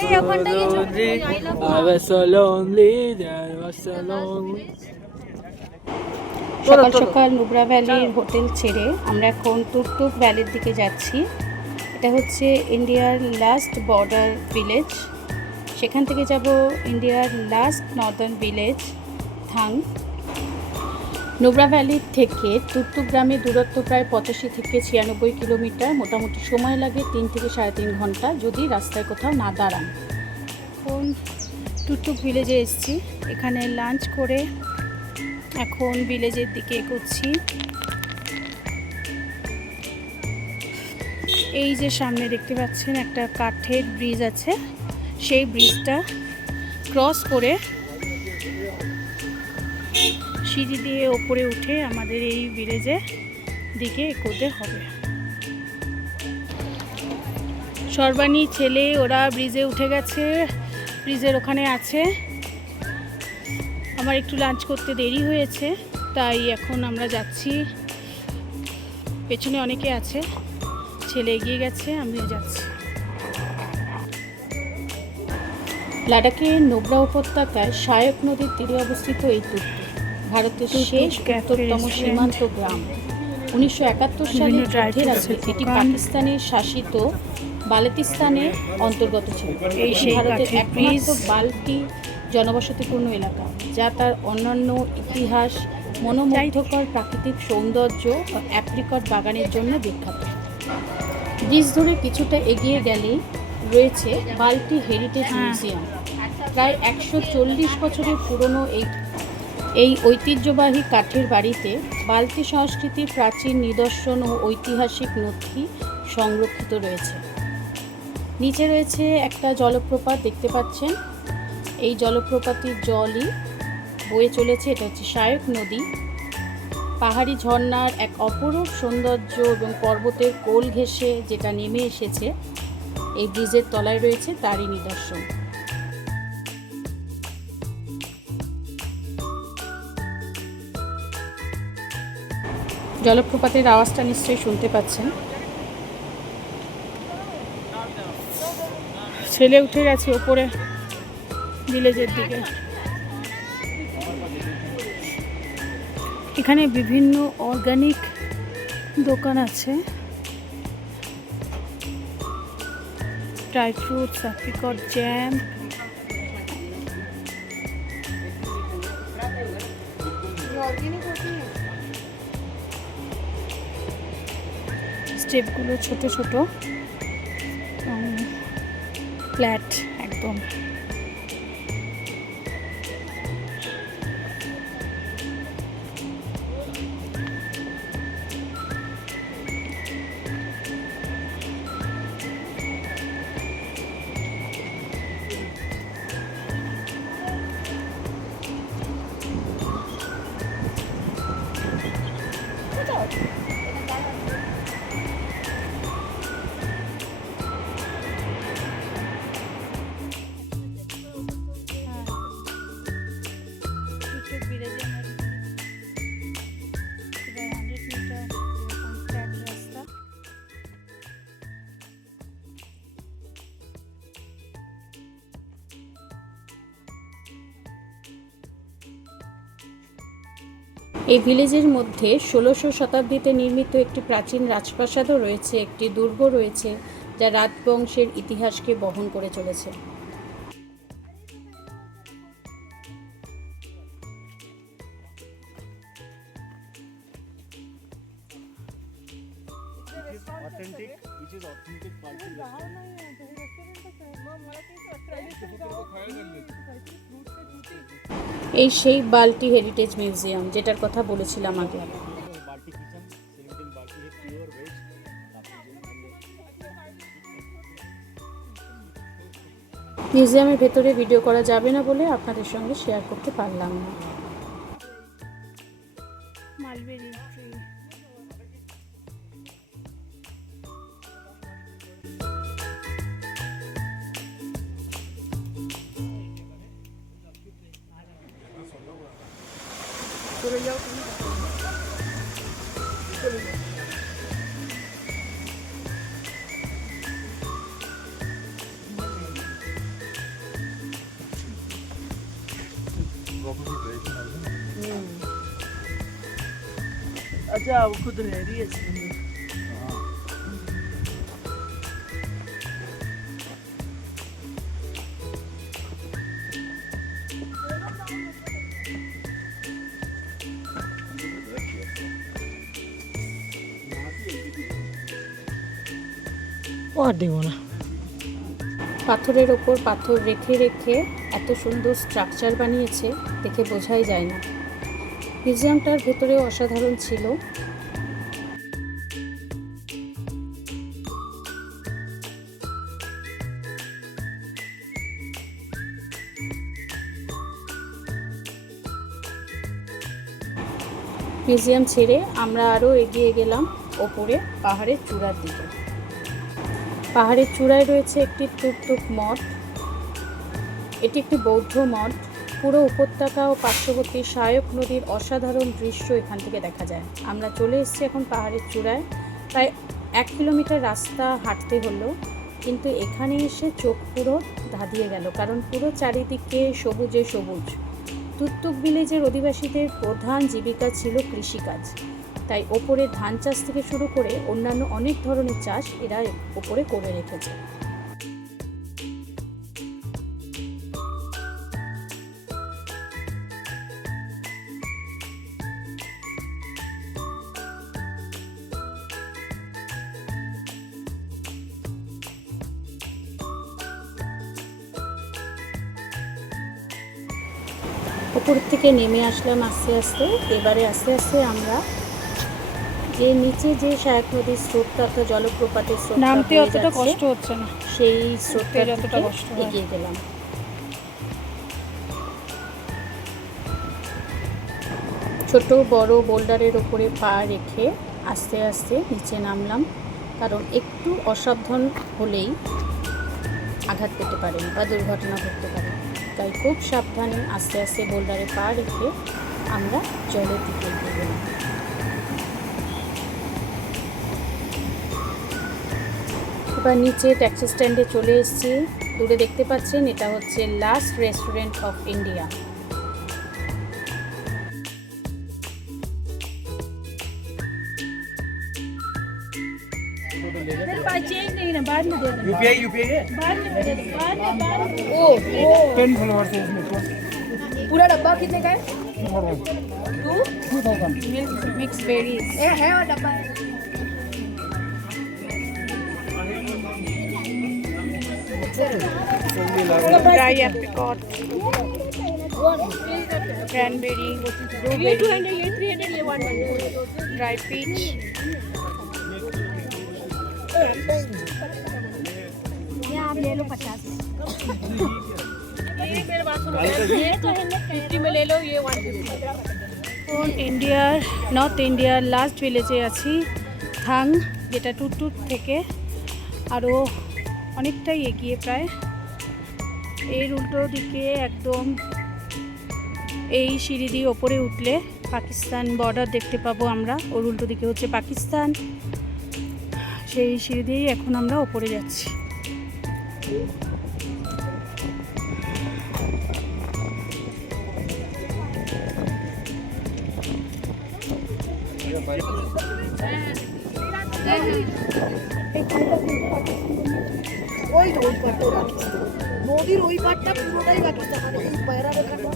এই ওখানটা গিয়ে I was so lonely, there was so lonely. সকাল সকাল নুব্রা ভ্যালির হোটেল ছেড়ে আমরা এখন তুকতুক ভ্যালির দিকে যাচ্ছি। এটা হচ্ছে ইন্ডিয়ার লাস্ট বর্ডার ভিলেজ। সেখান থেকে যাব ইন্ডিয়ার লাস্ট নর্দার্ন ভিলেজ থাং। নুব্রা ভ্যালির থেকে তুকতুক গ্রামের দূরত্ব প্রায় 85 থেকে 96 কিলোমিটার। মোটামুটি সময় লাগে 3 থেকে 3.5 ঘন্টা যদি রাস্তায় কোথাও না দাঁড়ান। এখন তুকতুক ভিলেজে এসেছি, এখানে লাঞ্চ করে এখন ভিলেজের দিকে এগোচ্ছি। এই যে সামনে দেখতে পাচ্ছেন একটা কাঠের ব্রিজ আছে, সেই ব্রিজটা ক্রস করে সিঁড়ি দিয়ে ওপরে উঠে আমাদের এই ভিলেজের দিকে এগোতে হবে। সর্বাণী ছেলে ওরা ব্রিজে উঠে গেছে, ব্রিজের ওখানে আছে। আমার একটু লাঞ্চ করতে দেরি হয়েছে, তাই এখন আমরা যাচ্ছি। পেছনে অনেকে আছে, ছেলে এগিয়ে গেছে, আমিও যাচ্ছি। লাদাখের নোবরা উপত্যকায় শায়ক নদীর তীরে অবস্থিত এই তুকতুক ভারতের শেষ উত্তরতম সীমান্ত গ্রাম। 1971 সালে যুদ্ধের আগে এটি পাকিস্তানের শাসিত বালতিস্তানে অন্তর্গত ছিল। এই ভারতের একমাত্র বাল্টি জনবসতিপূর্ণ এলাকা, যা তার অন্যান্য ইতিহাস, মনোমুগ্ধকর প্রাকৃতিক সৌন্দর্য ও অ্যাপ্রিকট বাগানের জন্য বিখ্যাত। ব্রিজ ধরে কিছুটা এগিয়ে গেলেই রয়েছে বাল্টি হেরিটেজ মিউজিয়াম। প্রায় 140 বছরের পুরনো এই ঐতিহ্যবাহী কাঠের বাড়িতে বাল্টি সংস্কৃতির প্রাচীন নিদর্শন ও ঐতিহাসিক নথি সংরক্ষিত রয়েছে। নিচে রয়েছে একটা জলপ্রপাত, দেখতে পাচ্ছেন। এই জলপ্রপাতের জলই বয়ে চলেছে, এটা হচ্ছে শায়ক নদী। পাহাড়ি ঝর্ণার এক অপরূপ সৌন্দর্য এবং পর্বতের কোল ঘেঁষে যেটা নেমে এসেছে এই ব্রিজের তলায় রয়েছে তারই নিদর্শন। জলপ্রপাতের আওয়াজটা নিশ্চয়ই শুনতে পাচ্ছেন। ছেলে উঠে গেছে ওপরে ভিলেজের দিকে। এখানে বিভিন্ন অর্গানিক দোকান আছে, ড্রাই ফ্রুটস, অ্যাপ্রিকট জ্যাম। স্টেপগুলো ছোট ছোট, ফ্ল্যাট একদম। এই ভিলেজের মধ্যে 1600 শতাব্দীতে নির্মিত একটি প্রাচীন রাজপ্রাসাদও রয়েছে, একটি দুর্গ রয়েছে, যা রাজবংশের ইতিহাসকে বহন করে চলেছে। এই সেই বাল্টি হেরিটেজ মিউজিয়াম যেটার কথা বলেছিলাম আগে। মিউজিয়ামের ভেতরে ভিডিও করা যাবে না বলে আপনাদের সঙ্গে শেয়ার করতে পারলাম না। Mulberry tree. চলে যাও তুমি, চলে যাও। अच्छा वो खुद रह रही है পাথরের ওপর পাথর রেখে রেখে এত সুন্দর স্ট্রাকচার বানিয়েছে, দেখে বোঝাই যায় না। মিউজিয়ামটার ভেতরেও অসাধারণ ছিল। মিউজিয়াম ছেড়ে আমরা আরও এগিয়ে গেলাম ওপরে পাহাড়ের চূড়ার দিকে। পাহাড়ের চূড়ায় রয়েছে একটি টুকটুক মঠ। এটি একটি বৌদ্ধ মঠ। পুরো উপত্যকা ও পার্শ্ববর্তী সহায়ক নদীর অসাধারণ দৃশ্য এখান থেকে দেখা যায়। আমরা চলে এসেছি এখন পাহাড়ের চূড়ায়। প্রায় 1 কিলোমিটার রাস্তা হাঁটতে হলো, কিন্তু এখানে এসে চোখ পুরো ধাঁধিয়ে গেল, কারণ পুরো চারিদিকে সবুজে সবুজ। টুকটুক ভিলেজের অধিবাসীদের প্রধান জীবিকা ছিল কৃষিকাজ, তাই ওপরে ধান চাষ থেকে শুরু করে অন্যান্য অনেক ধরনের চাষ এরা ওপরে করে রেখেছে। উপর থেকে নেমে আসলাম আস্তে আস্তে। এবারে আস্তে আস্তে আমরা যে নিচে যে সহায়ক নদীর স্রোতটা অর্থাৎ জলপ্রপাতের স্রোতটা নামতে অতটা কষ্ট হচ্ছে না, সেই স্রোতটা যতটা কষ্ট হয়। এগিয়ে গেলাম। ছোট বড় বোল্ডারের ওপরে পা রেখে আস্তে আস্তে নিচে নামলাম, কারণ একটু অসাবধান হলেই আঘাত পেতে পারেন বা দুর্ঘটনা ঘটতে পারে। তাই খুব সাবধানে আস্তে আস্তে বোল্ডারে পা রেখে আমরা জলের দিকে এগিয়ে গেলাম। এবার নিচে ট্যাক্সি স্ট্যান্ডে চলে এসেছি। দূরে দেখতে পাচ্ছেন এটা হচ্ছে লাস্ট রেস্টুরেন্ট অফ ইন্ডিয়া। पूरा डब्बा कितने का है? 2000 मिक्स बेरीज है और डब्बा है। ड्राई एप्रिकॉट, क्रैनबेरी, ये 200, ये 300, ये 100। ड्राई पीच, ये आप ले लो 50 में। ये मेरे पास ये तो है 50 में ले लो, ये 150। ইন্ডিয়ার নর্থ ইন্ডিয়ার লাস্ট ভিলেজে আছি, থাং, যেটা টুকটুক থেকে আরও অনেকটাই এগিয়ে। প্রায় এর উল্টো দিকে একদম এই সিঁড়ি দিয়ে ওপরে উঠলে পাকিস্তান বর্ডার দেখতে পাবো আমরা। ওর উল্টো দিকে হচ্ছে পাকিস্তান। সেই সিঁড়ি দিয়েই এখন আমরা ওপরে যাচ্ছি। ওই তো ওই পাটটা পাকিস্তান, নদীর ওই পাটটা পুরোটাই পাকিস্তান। মানে এই বেড়ার ওখানটা,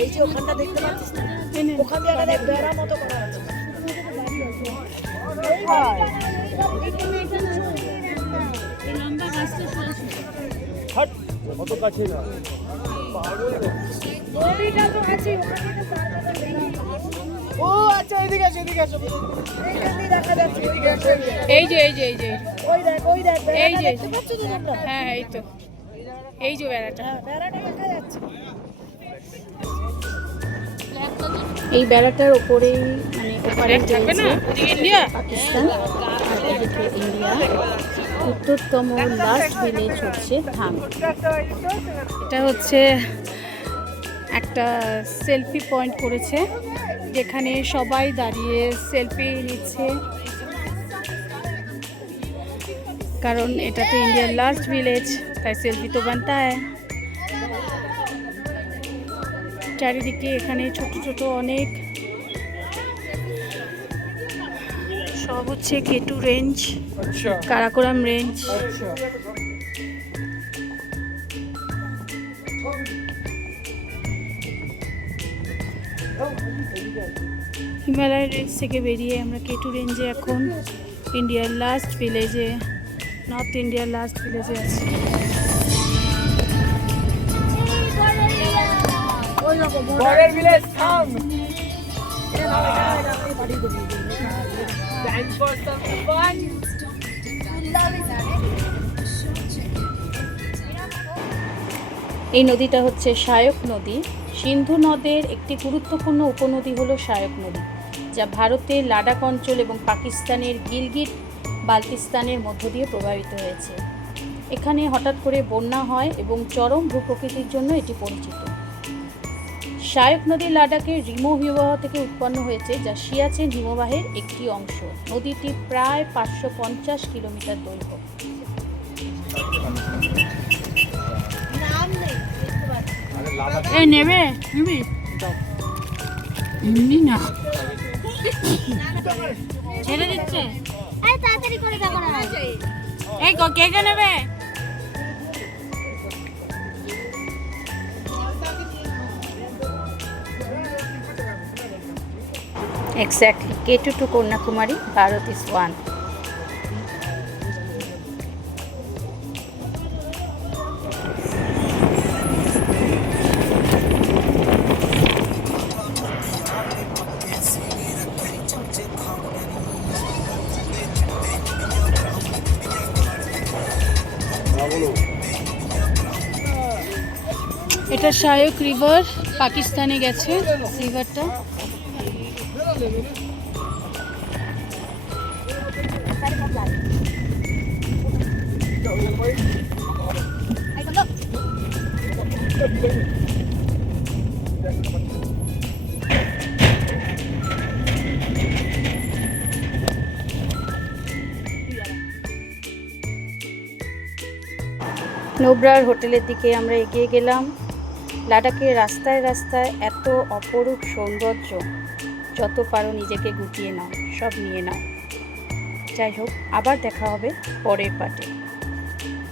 এই যে ওখানটা দেখতে পাচ্ছিস না, ওখান দিয়ে একটা বেড়া মতো করা আছে। নদীটা তো আছে ও আচ্ছা, এদিকে আসো, এদিকে আসো, এইখানে দেখা যাচ্ছে, এদিকে আসো। এই যে এই যে এই যে ওই দেখ, ওই দেখ, এই যে দেখতে পাচ্ছ তো তোমরা? হ্যাঁ এই তো, এই যে বেড়াটা, হ্যাঁ, বেড়াটা দেখা যাচ্ছে। এই বেড়াটার ওপরেই মানে ওপারে থাকবে না, ওদিকে ইন্ডিয়া। পাকিস্তান আর এদিকে ইন্ডিয়া। উত্তরতম লাস্ট ভিলেজ হচ্ছে থাং। এটা হচ্ছে একটা সেলফি পয়েন্ট করেছে, যেখানে সবাই দাঁড়িয়ে সেলফি নিচ্ছে, কারণ এটা তো ইন্ডিয়ার লাস্ট ভিলেজ, তাই সেলফি তো বানতা হ্যায়। চারিদিকে এখানে ছোট ছোট অনেক, সব হচ্ছে K two range, Karakoram range. Himalaya range থেকে বেরিয়ে আমরা কেটু রেঞ্জে এখন ইন্ডিয়ার লাস্ট ভিলেজে, নর্থ ইন্ডিয়ার লাস্ট ভিলেজে আছি। Border village, come. Thanks for some fun. এই নদীটা হচ্ছে শায়ক নদী। সিন্ধু নদের একটি গুরুত্বপূর্ণ উপনদী হলো শায়ক নদী, যা ভারতের লাদাখ অঞ্চল এবং পাকিস্তানের গিলগিট বাল্টিস্তানের মধ্য দিয়ে প্রবাহিত হয়েছে। এখানে হঠাৎ করে বন্যা হয় এবং চরম ভূপ্রকৃতির জন্য এটি পরিচিত। শায়ক নদী লাদাখের রিমো হিমবাহ থেকে উৎপন্ন হয়েছে, যা সিয়াচেন হিমবাহের একটি অংশ। নদীটি প্রায় 550 কিলোমিটার দৈর্ঘ্য। এই নেবে নিবি এমনি না, ছেড়ে দিচ্ছে। এই তাড়াতাড়ি করে দেখো না, এই কে কে নেবে? Exactly. K2 to Kanyakumari, Bharat is one. এটা শায়ক রিভার, পাকিস্তানে গেছে রিভারটা। নোবরার হোটেলের দিকে আমরা এগিয়ে গেলাম। লাদাখের রাস্তায় রাস্তায় এত অপরূপ সৌন্দর্য, যত পারো নিজেকে গুটিয়ে নাও, সব নিয়ে নাও। যাই হোক, আবার দেখা হবে পরের পার্টে,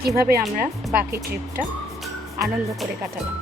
কিভাবে আমরা বাকি ট্রিপটা আনন্দ করে কাটালাম।